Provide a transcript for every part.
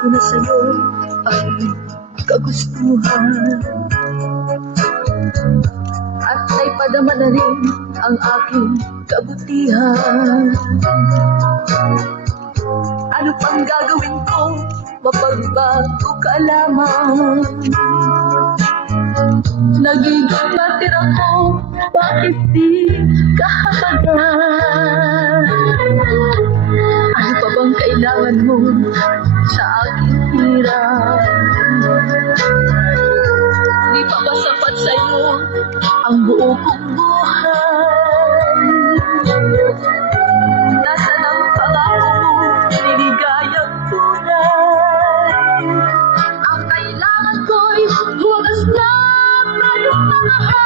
ko na sa'yo ang kagustuhan, at naipadama na rin ang aking kabutihan. Ano pang gagawin ko, mapagbago ka lamang. Nagiging martir ako, bakit di ka hatagan? Ano pa bang kailangan mo sa aking hirap? Di pa ba sapat sa'yo ang buo kong buhay? Nasaan ang pangako mo, liligayang tunay? Ang kailangan ko'y huwagas na pagmamahal.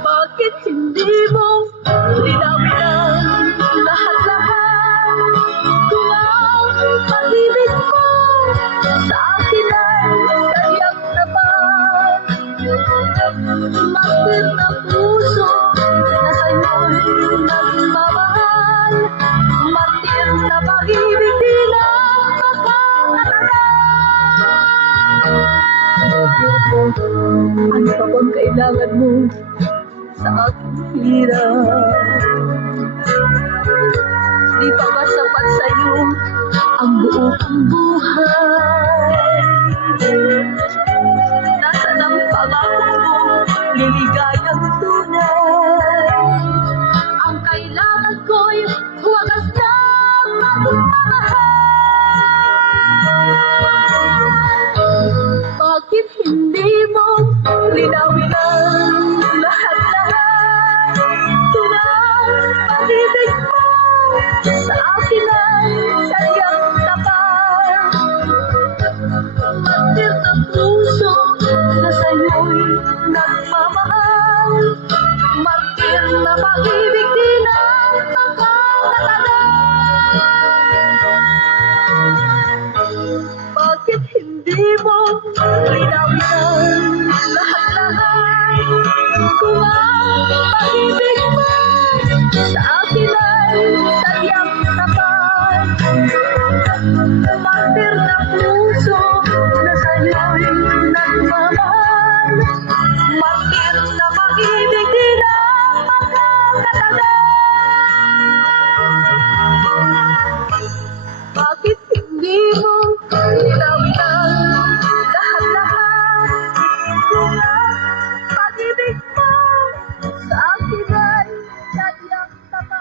Bakit hindi mo linawin ang lahat-lahat? Kung ang pag-ibig mo sa akin ay kayang tapat, makit na puso na sa'yo'y nagmamahal, matir na pag-ibig di na makakatagal. Ano pa bang kailangan mo sa aking hirap? Di pa ba sapat sa'yo ang buo kong buhay? Nasaan ang pangako mo, liligayang tunay? Ang kailangan ko'y huwagas na pagmamahal. Bakit hindi mo linawin ang lahat-lahat? Kung ang pag-ibig mo sa akin ay sadyang tapat, matir na puso na sa'yo'y nagmamahal, matir na pag-ibig di na makakatagal. Bakit hindi mo linawin ang lahat-lahat? Kung ang pag-ibig mo sa